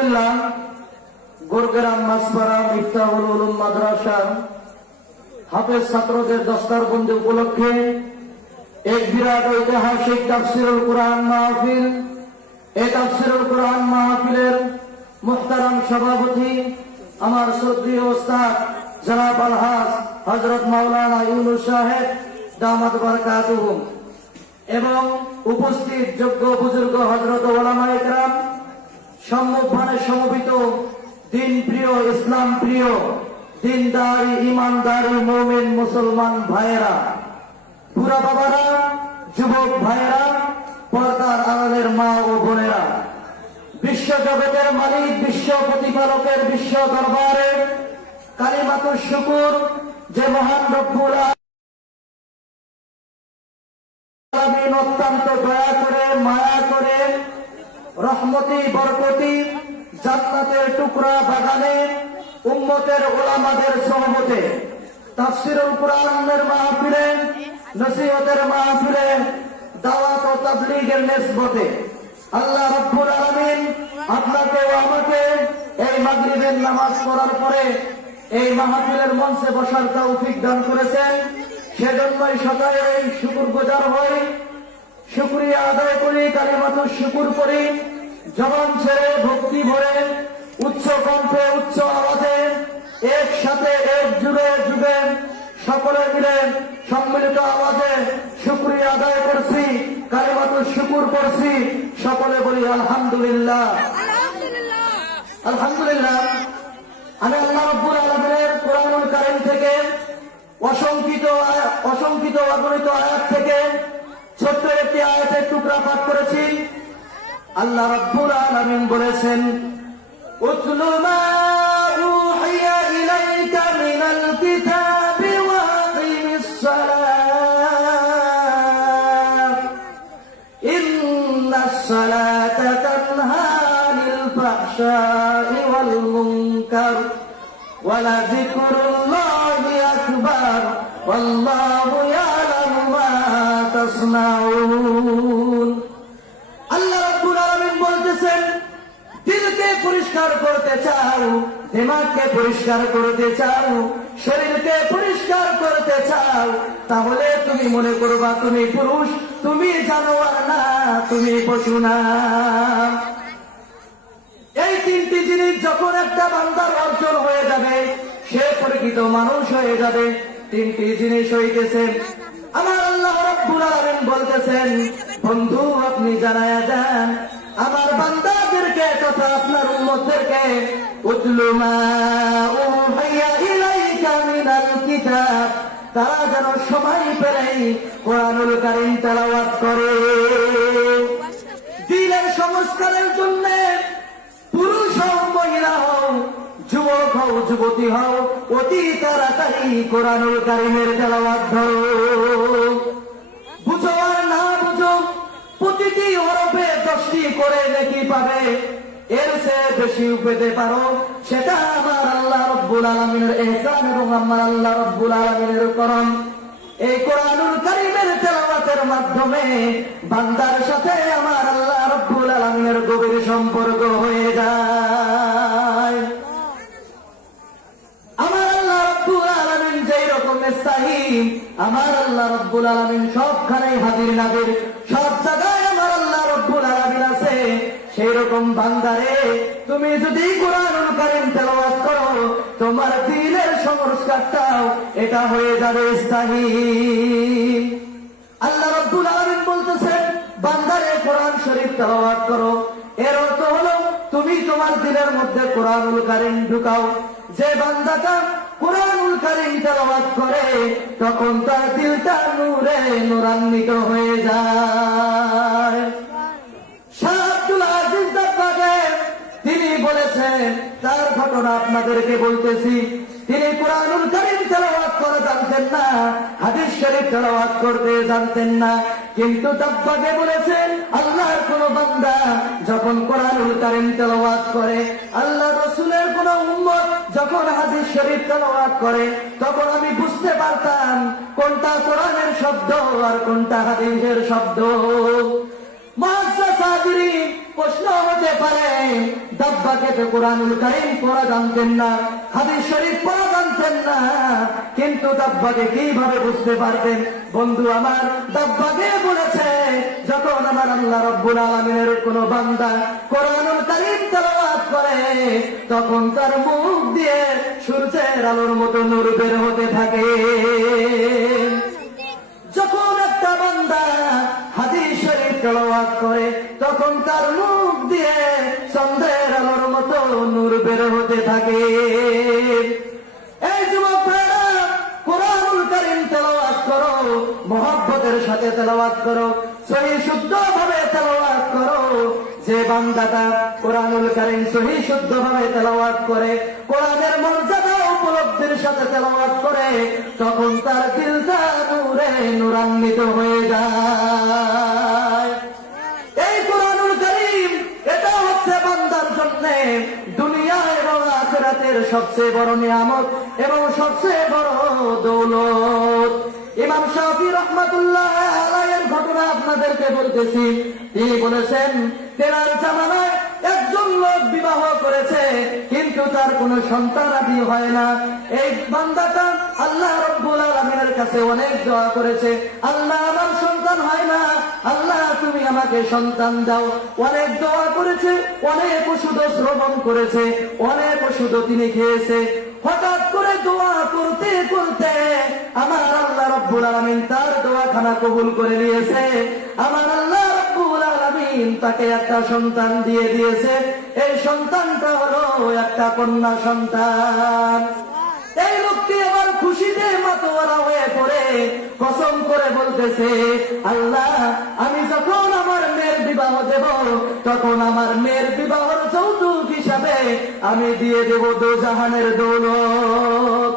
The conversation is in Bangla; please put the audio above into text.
আলহামদুলিল্লাহ গোরগ্রাম মাসপাড়া মিফতাহুল উলুম মাদ্রাসা হাফেজ ছাত্রদের দস্তারবন্দি উপলক্ষে এক বিরাট ঐতিহাসিক তাফসিরুল কুরআন মাহফিল। এই তাফসিরুল কুরআন মাহফিলের মুহতারাম সভাপতি আমার শ্রদ্ধেয় ওস্তাদ জনাব আলহাজ হযরত মাওলানা ইউনুস সাহেব দামাত বারাকাতুহুম এবং উপস্থিত যোগ্য বুজুর্গ হযরত উলামায়ে কেরাম, সম্মুখভানে সমবেত দিন প্রিয়, ইসলাম প্রিয়, দিনদারি ইমানদারি মুমিন মুসলমান ভাইয়েরা, বুড়া বাবারা, যুবক ভাইয়েরা, পর্দার আড়ালের মা ও বোনেরা, বিশ্ব জগতের মালিক, বিশ্ব প্রতিপালকের বিশ্ব দরবারে কালিমাতুশ শুকুর যে মহান রব্বুল আলামিন অত্যন্ত দয়া করে, মায়া করে, রহমতি বরকতি জান্নাতের টুকরা বাগানে উম্মতের উলামাদের সোহবতে তাফসিরুল কুরআনের মাহফিলে, নসিহতের মাহফিলে, দাওয়াত ও তাবলীগের নিসবতে আল্লাহ রাব্বুল আলামিন আপনাকে ও আমাকে এই মাগরিবের নামাজ পড়ার পরে এই মাহফিলের মঞ্চে বসার তৌফিক দান করেছেন। সেজন্যই সকালে এই শুকরগুজার হই, শুকরিয়া আদায় করি, কালিমাতুশ শুকুর পড়ি, জবান ছেড়ে ভক্তি ভরে উচ্চ কণ্ঠে উচ্চ আওয়াজে একসাথে এক যুগে যুগে সকলে মিলে সম্মিলিত আওয়াজে শুকরিয়া আদায় করছি, কালিমাতুশ শুকুর করছি। সকলে বলি আলহামদুলিল্লাহ, আলহামদুলিল্লাহ। আমি আল্লাহ রাব্বুল আলামিনের কোরআনুল কারীম থেকে অসংখ্য অগণিত আয়াত থেকে ছোট্ট একটি আয়াতের টুকরা পাঠ করেছি। আল্লাহ রাব্বুল আলামিন বলেছেন, উতলু মা উহিয়া ইলাইকা মিনাল কিতাবি ওয়া আকিমিস সালাত ইন্নাস সালাতা তানহা আনিল ফাহশাই ওয়াল মুনকার ওয়া লাযিকরুল্লাহি আকবার ওয়াল্লাহু ইয়ালামু মা তাসনাউন। আল্লাহ রাব্বুল আলামিন বলতেছেন, দিলকে পরিষ্কার করতে চাও, দিমাগকে পরিষ্কার করতে চাও, শরীরকে পরিষ্কার করতে চাও, তাহলে তুমি মনে করবা তুমি পুরুষ, তুমি জানোয়ার না, তুমি পশু না। এই তিনটি জিনিস যখন একটা বান্দার অর্জন হয়ে যাবে, সে প্রকৃত মানুষ হয়ে যাবে। তিনটি জিনিস হইতেছে, আমার আল্লাহ রাব্বুল আলামিন বলতেছেন, বন্ধু আপনি জানায়া দেন আমার বান্দাদেরকে তথা আপনার উম্মতদেরকে, উতলু মা উহিয়া ইলাইকা মিনাল কিতাব, তারা যেন সময় পেলেই কোরআনুল কারীম তেলাওয়াত করে। দিলের সংস্কারের জন্য পুরুষ হও, মহিলা হও, যুবক হও, যুবতী হও, অতি তাড়াতাড়ি কোরআনুল কারীমের তেলাওয়াত ধরো। বুঝো আর না বুঝো, প্রতিটি হরফে 10টি করে নেকি পাবে, এর চেয়ে বেশি পেতে পারো, সেটা আমার আল্লাহ রাব্বুল আলামিনের ইহসান এবং আমার আল্লাহ রাব্বুল আলামিনের করম। এই কোরআনুল কারীমের তেলাওয়াতের মাধ্যমে বান্দার সাথে আমার আল্লাহ রাব্বুল আলামিনের গভীর সম্পর্ক হয়ে যায়। আমার আল্লাহ রাব্বুল আলামিন যেই রকম স্থায়ী, আমার আল্লাহ রাব্বুল আলামিন সবখানেই হাজির নাজির, সব জায়গায় আমার আল্লাহ রাব্বুল আলামিন আছে। সেই রকম বান্দারে তুমি যদি কোরআনুল কারীম তেলাওয়াত করো, তোমার দিলের সংস্কারটাও এটা হয়ে যাবে স্থায়ী। আল্লাহ রাব্বুল আলামিন বলতেছেন, বান্দারে কোরআন শরীফ তেলাওয়াত করো, এর অর্থ হলো তুমি তোমার দিলের মধ্যে কোরআনুল কারীম ঢুকাও। যে বান্দাটা কোরআনুল কারীম তেলাওয়াত করে, তখন তার দিলটা নূরে নূরান্বিত হয়ে যায়। শাহ আব্দুল আজিজ দাব্বাগে তিনি বলেছেন, তার ঘটনা আপনাদেরকে বলতেছি। তিনি কোরআনুল কারীম তেলাওয়াত করে জানতেন না, হাদিস শরীফ তেলাওয়াত করতে জানতেন না, কিন্তু দাব্বাগে বলেছেন, আল্লাহর কোন বান্দা যখন কোরআনুল কারীম তেলাওয়াত করে, আল্লাহ রাসূলের কোন উম্মত যখন হাদিস শরীফ তেলাওয়াত করে, তখন আমি বুঝতে পারতাম কোনটা কোরআনের শব্দ আর কোনটা হাদিসের শব্দ। মুআজ্জাজ হাজিরিন, প্রশ্ন হতে পারে, দাব্বা দাব্বাকে তো কোরআনুল কারীম পড়া জানতেন না, হাদিস শরীফ পড়া জানতেন না, কিন্তু দাব্বাকে কিভাবে বুঝতে পারতেন? বন্ধু আমার, দাব্বাকে বলেছে যখন আমার আল্লাহ রাব্বুল আলামিনের কোন বান্দা কোরআনুল কারীম তেলাওয়াত করে তখন তার মুখ দিয়ে সূর্যের আলোর মতো নূর বের হতে থাকে। যখন একটা বান্দা হাদিস শরীফ তেলাওয়াত করে তখন তার মুখ দিয়ে চন্দ্রের আলোর মতো নূর বের হতে থাকে। এই যুবক ভাইরা, কোরআনুল কারীম তেলাওয়াত করো, মহব্বতের সাথে তেলাওয়াত করো, সহি শুদ্ধ ভাবে তেলাওয়াত করো। যে বান্দাটা কোরআনুল কারীম সহি শুদ্ধ ভাবে তেলাওয়াত করে, কোরআনের মর্যাদা উপলব্ধির সাথে তেলাওয়াত করে, তখন তার দিলটা নূরে নূরান্বিত হয়ে যায়। এই কোরআনুল কারীম এটা হচ্ছে বান্দার জন্য দুনিয়া এবং আখিরাতের সবচেয়ে বড় নিয়ামত এবং সবচেয়ে বড় দৌলত। ইমাম শাফি রাহমাতুল্লাহ আলাইহির ঘটনা আপনাদেরকে বলতেছি। তিনি বলেছেন, তেনার জামানায় একজন লোক বিবাহ করেছে কিন্তু তার কোনো সন্তানাদি হয় না। এই বান্দাটা আল্লাহ রাব্বুল আলামিনের কাছে অনেক দোয়া করেছে, আল্লাহ আমার সন্তান হয় না, আল্লাহ তুমি আমাকে সন্তান দাও। অনেক দোয়া করেছে, অনেক ওষুধ শ্রবণ করেছে, অনেক ওষুধ তিনি খেয়েছে। হঠাৎ করে দোয়া করতে করতে আমার আল্লাহ রাব্বুল আলামিন তার দোয়াখানা কবুল করে নিয়েছে। আমার আল্লাহ রাব্বুল আলামিন তাকে একটা সন্তান দিয়ে দিয়েছে। এই সন্তানটা হলো একটা কন্যা সন্তান। এই লোকটি আবার খুশিতে মাতোয়ারা হয়ে পড়ে কসম করে বলতেছে, আল্লাহ আমি যখন আমার মেয়ের বিবাহ দেব তখন আমার মেয়ের বিবাহর যৌতুক হিসাবে আমি দিয়ে দেব দোজাহানের দৌলত।